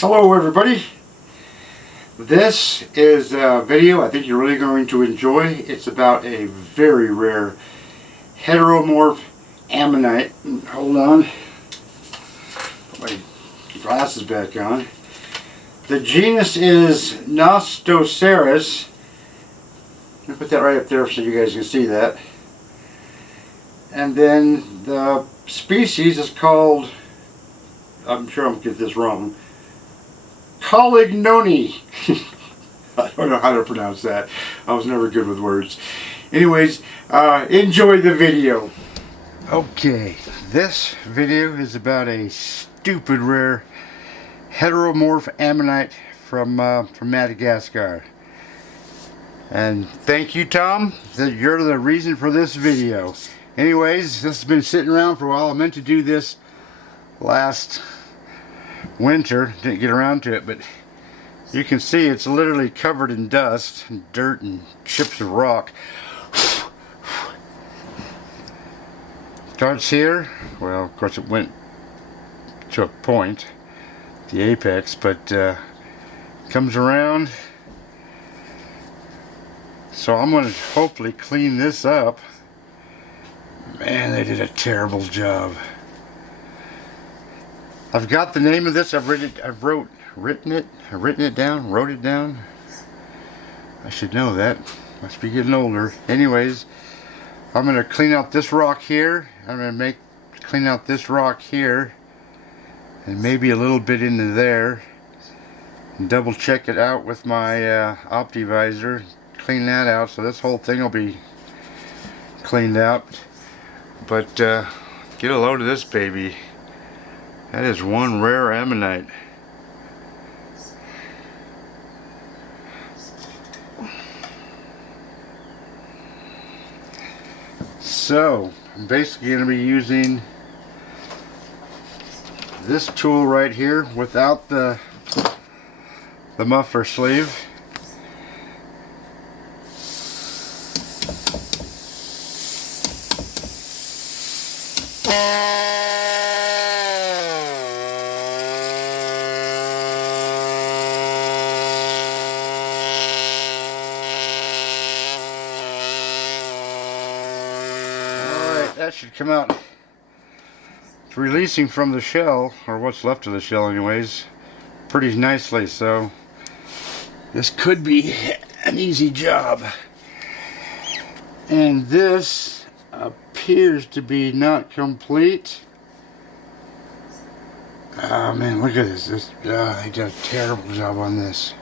Hello everybody. This is a video I think you're really going to enjoy. It's about a very rare heteromorph ammonite. Hold on. Put my glasses back on. The genus is Nostoceras. Let me put that right up there so you guys can see that. And then the species is called, I'm sure I'm going to get this wrong, Colignoni. I don't know how to pronounce that. I was never good with words. Anyways, enjoy the video. Okay, this video is about a stupid rare heteromorph ammonite from Madagascar. And thank you, Tom. You're the reason for this video. Anyways, this has been sitting around for a while. I meant to do this last winter, didn't get around to it, but you can see it's literally covered in dust and dirt and chips of rock. Starts here. Well, of course it went to a point, the apex, but comes around. So I'm going to hopefully clean this up. Man, they did a terrible job. I've got the name of this. I've written it down. I should know that. Must be getting older. Anyways, I'm going to clean out this rock here. I'm going to clean out this rock here, and maybe a little bit into there, and double check it out with my Optivisor. Clean that out, so this whole thing will be cleaned out. But get a load of this baby. That is one rare ammonite. So I'm basically going to be using this tool right here without the muffler sleeve. That should come out. It's releasing from the shell, or what's left of the shell anyways, pretty nicely, so this could be an easy job. And this appears to be not complete. Oh man, look at this. They did a terrible job on this.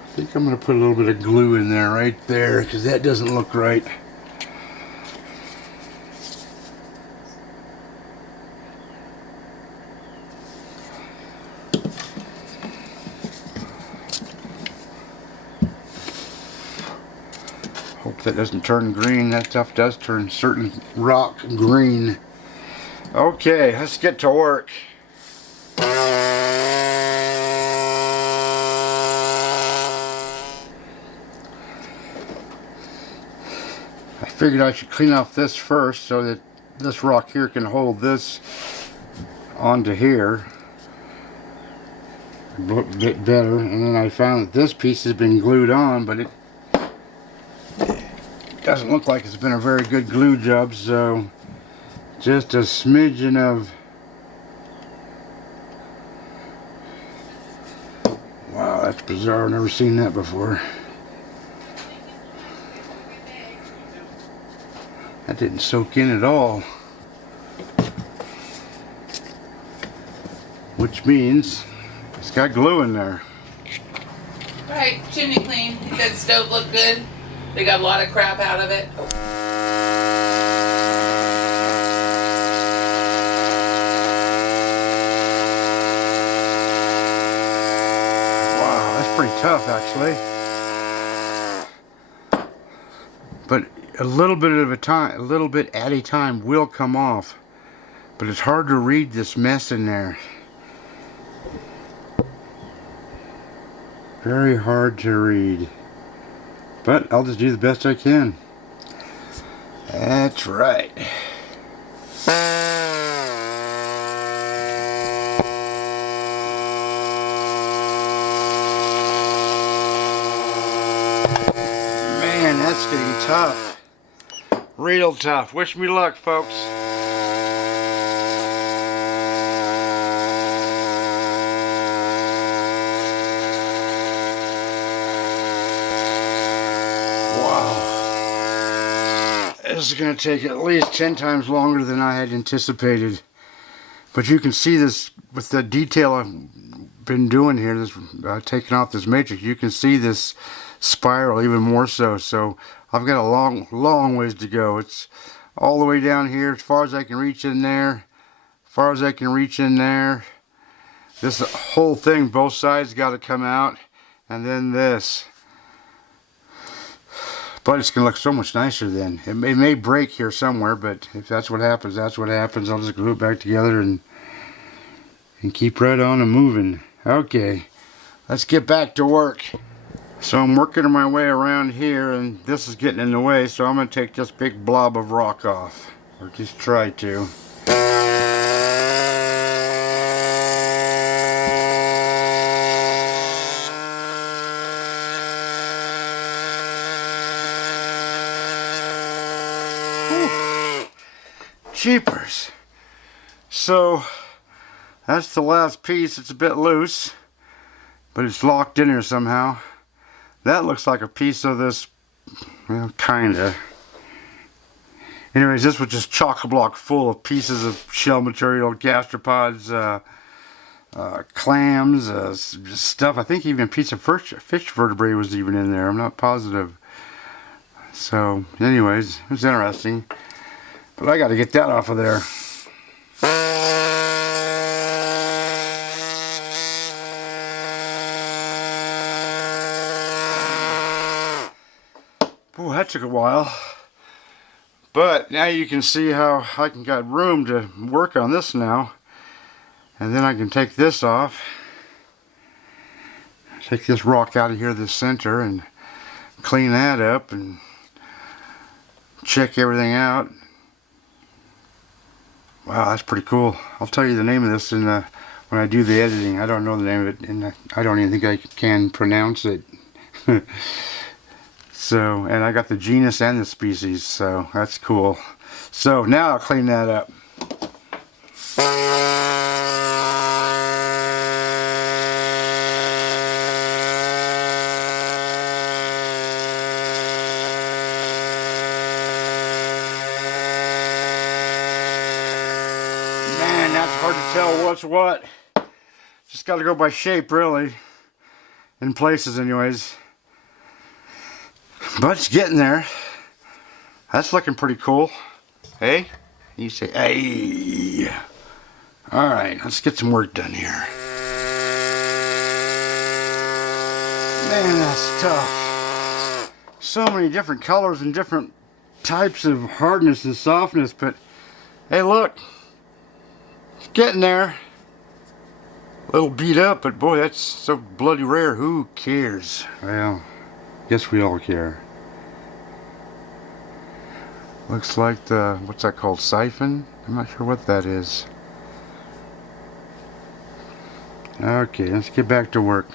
I think I'm going to put a little bit of glue in there right there, because that doesn't look right. Hope that doesn't turn green. That stuff does turn certain rock green. Okay, let's get to work. I figured I should clean off this first so that this rock here can hold this onto here a bit better. And then I found that this piece has been glued on, but it doesn't look like it's been a very good glue job, so just a smidgen of, wow, that's bizarre. I've never seen that before. That didn't soak in at all. Which means it's got glue in there. Right, chimney clean. He said stove looked good. They got a lot of crap out of it. Wow, that's pretty tough actually. But a little bit at a time will come off. But it's hard to read this mess in there. Very hard to read. But I'll just do the best I can. That's right. Tough. Real tough. Wish me luck, folks. Wow. This is going to take at least 10 times longer than I had anticipated. But you can see this with the detail I've been doing here, this taking off this matrix. You can see this spiral even more so. So I've got a long ways to go. It's all the way down here as far as I can reach in there, as far as I can reach in there. This whole thing, both sides got to come out, and then this. But it's going to look so much nicer then. It may break here somewhere, but if that's what happens, that's what happens. I'll just glue it back together and keep right on and moving. Okay, let's get back to work. So I'm working my way around here, and this is getting in the way, so I'm going to take this big blob of rock off. Or just try to. Jeepers. So that's the last piece. It's a bit loose, but it's locked in here somehow. That looks like a piece of this, well, kinda. Anyways, this was just chock-a-block full of pieces of shell material, gastropods, clams, stuff. I think even a piece of fish vertebrae was even in there. I'm not positive. So, anyways, it was interesting. But I got to get that off of there. Boy, that took a while. But now you can see how I can got room to work on this now. And then I can take this off. Take this rock out of here, this center, and clean that up and check everything out. Wow, that's pretty cool. I'll tell you the name of this when I do the editing. I don't know the name of it, and I don't even think I can pronounce it. So, and I got the genus and the species, so that's cool. So now I'll clean that up. Man, that's hard to tell what's what. Just got to go by shape, really. In places, anyways. But it's getting there. That's looking pretty cool. Hey? You say, hey. Alright, let's get some work done here. Man, that's tough. So many different colors and different types of hardness and softness, but hey, look. It's getting there. A little beat up, but boy, that's so bloody rare. Who cares? Well, guess we all care. Looks like the, what's that called, siphon? I'm not sure what that is. Okay, let's get back to work.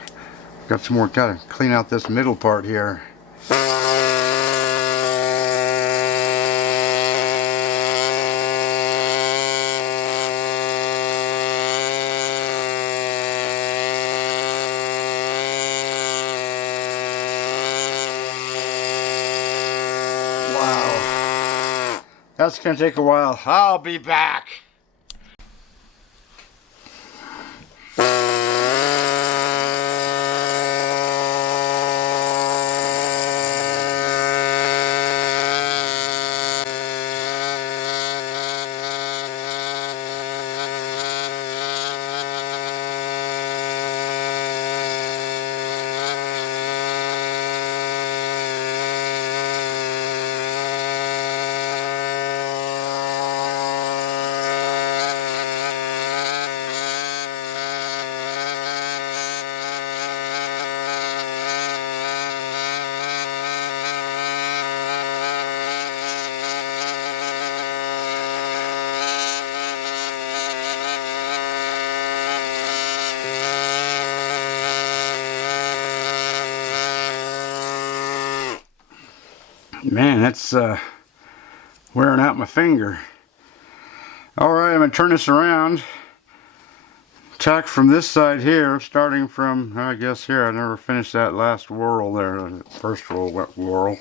Got some more, gotta clean out this middle part here. That's going to take a while. I'll be back. Man, that's wearing out my finger. Alright, I'm going to turn this around. Tack from this side here, starting from, I guess here, I never finished that last whorl there, the first whorl.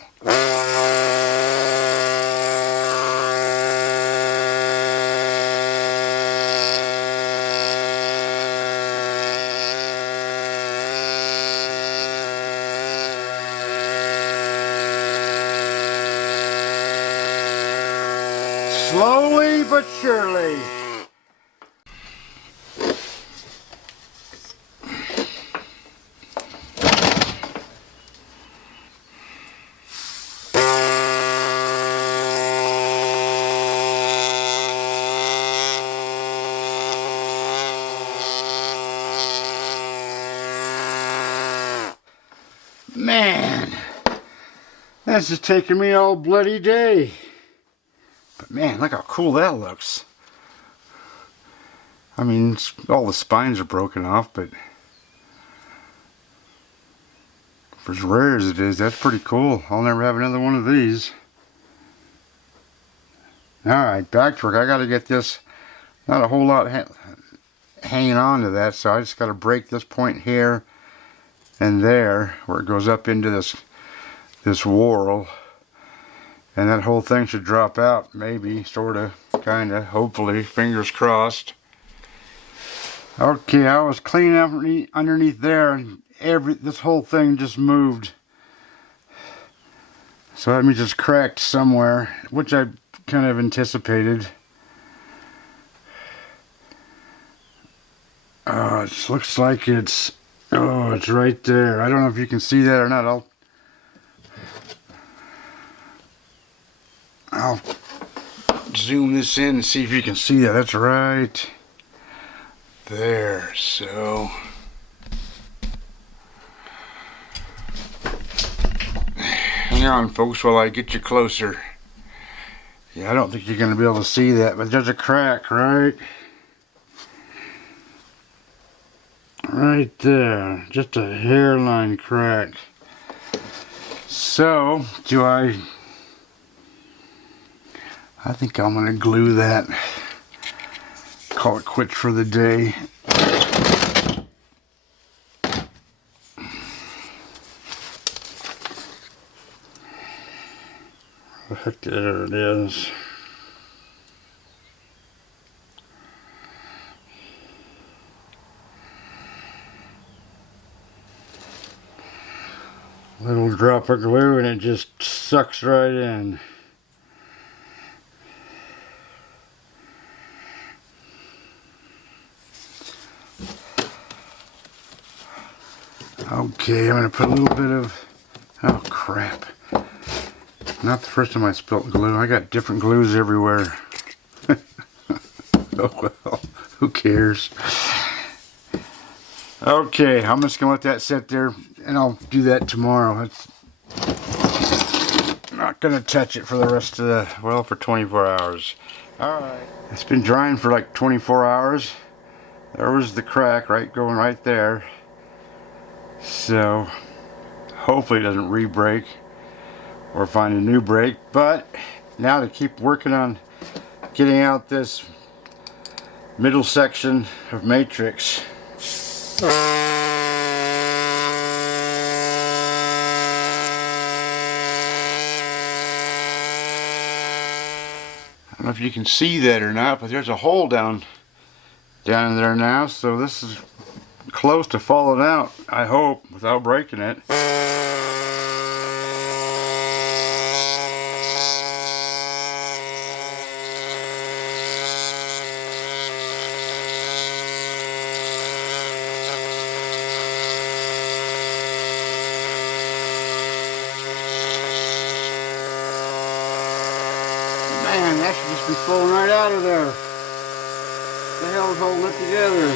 Slowly but surely. Man, this is taking me all bloody day. But man, look how cool that looks. I mean, all the spines are broken off, but for as rare as it is, that's pretty cool. I'll never have another one of these. Alright, back to work. I gotta get this, not a whole lot hanging on to that, so I just gotta break this point here and there, where it goes up into this whorl. And that whole thing should drop out, maybe, sorta, kinda, hopefully, fingers crossed. Okay, I was cleaning up underneath there, and this whole thing just moved. So that means it's cracked somewhere, which I kind of anticipated. It looks like it's right there. I don't know if you can see that or not. I'll zoom this in and see if you can see that. That's right there. So hang on, folks, while I get you closer. Yeah, I don't think you're going to be able to see that, but there's a crack, right? Right there. Just a hairline crack. So, I think I'm going to glue that. Call it quits for the day. There it is. Little drop of glue and it just sucks right in. Okay, I'm going to put a little bit of, oh crap. Not the first time I spilt glue. I got different glues everywhere. Oh well, who cares? Okay, I'm just going to let that sit there and I'll do that tomorrow. I'm not going to touch it for the rest of the, well, for 24 hours. Alright. It's been drying for like 24 hours. There was the crack going right there. So, hopefully it doesn't re-break or find a new break. But, now to keep working on getting out this middle section of matrix. I don't know if you can see that or not, but there's a hole down in there now, so this is close to falling out, I hope, without breaking it. Man, that should just be flowing right out of there. What the hell is holding it together?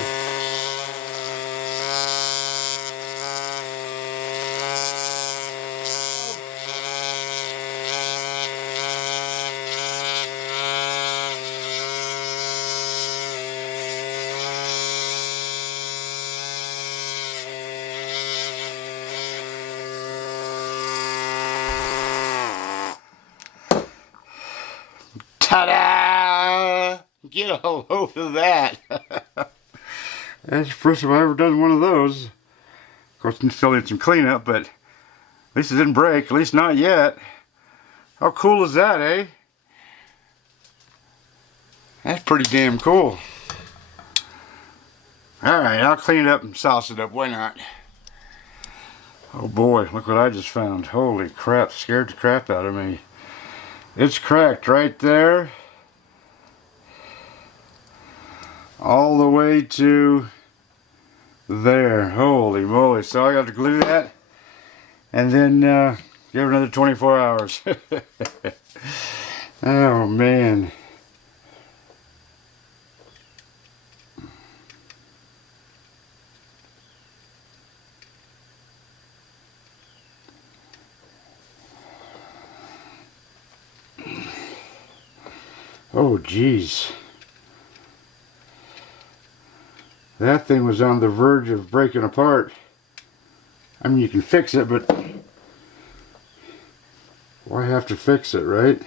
Get a load of that. That's the first time I've ever done one of those. Of course, I still need some cleanup, but at least it didn't break. At least not yet. How cool is that, eh? That's pretty damn cool. Alright, I'll clean it up and sauce it up. Why not? Oh boy, look what I just found. Holy crap, scared the crap out of me. It's cracked right there. All the way to there. Holy moly. So I got to glue that and then give it another 24 hours. Oh man. Oh geez. That thing was on the verge of breaking apart. I mean, you can fix it, but why have to fix it, right?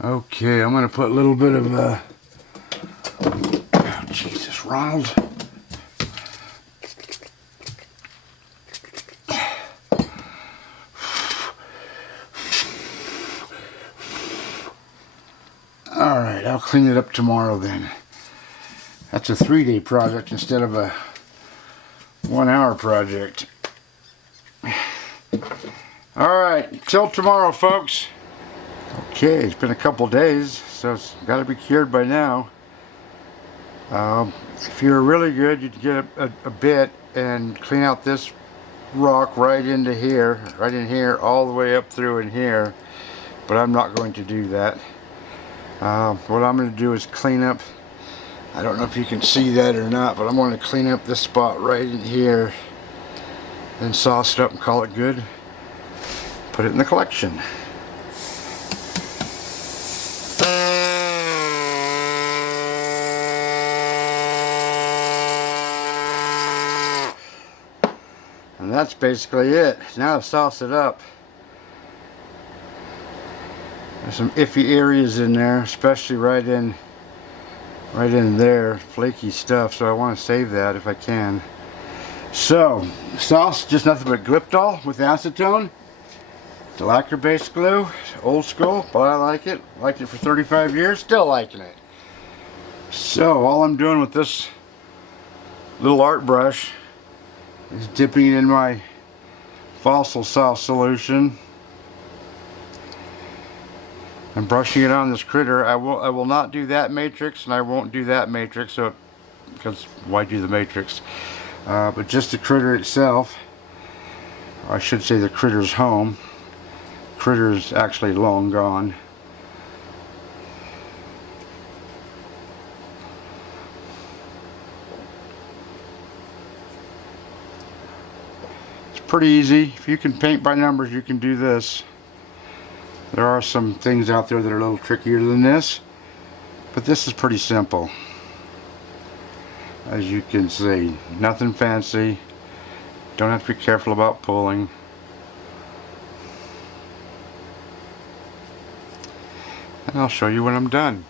Okay, I'm going to put a little bit of oh, Jesus, Ronald. Alright, I'll clean it up tomorrow then. That's a 3-day project instead of a 1-hour project. Alright, till tomorrow, folks. Okay, it's been a couple days, so it's got to be cured by now. If you're really good, you'd get a bit and clean out this rock right into here, right in here, all the way up through in here. But I'm not going to do that. What I'm going to do is clean up, I don't know if you can see that or not, but I'm going to clean up this spot right in here, then sauce it up and call it good. Put it in the collection. And that's basically it. Now to sauce it up. There's some iffy areas in there, especially right in there, flaky stuff, so I want to save that if I can. So, sauce, just nothing but Gliptol with acetone. It's a lacquer-based glue, old school, but I like it. Liked it for 35 years, still liking it. So, all I'm doing with this little art brush is dipping it in my fossil sauce solution. I'm brushing it on this critter. I will not do that matrix, and I won't do that matrix, so because why do the matrix? But just the critter itself. Or I should say the critter's home. Critter's actually long gone. It's pretty easy. If you can paint by numbers, you can do this. There are some things out there that are a little trickier than this, but this is pretty simple. As you can see, nothing fancy. Don't have to be careful about pulling. And I'll show you when I'm done.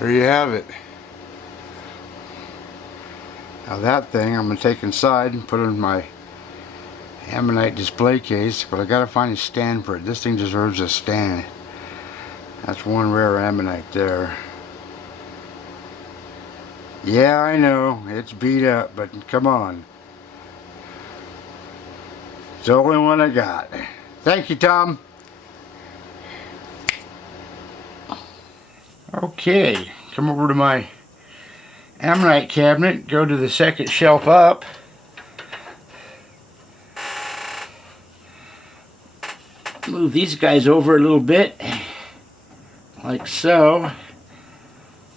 There you have it. Now that thing I'm going to take inside and put in my ammonite display case, but I got to find a stand for it. This thing deserves a stand. That's one rare ammonite there. Yeah, I know, it's beat up, but come on. It's the only one I got. Thank you, Tom. Okay, come over to my ammonite cabinet, go to the second shelf up. Move these guys over a little bit, like so.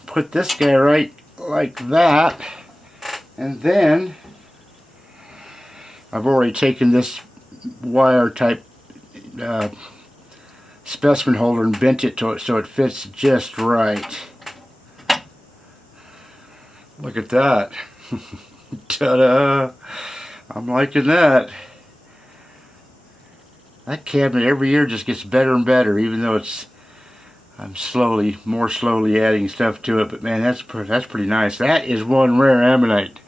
Put this guy right like that, and then I've already taken this wire type specimen holder and bent it to it so it fits just right. Look at that. Ta-da! I'm liking that. That cabinet every year just gets better and better, even though I'm more slowly adding stuff to it. But man, that's pretty nice. That is one rare ammonite.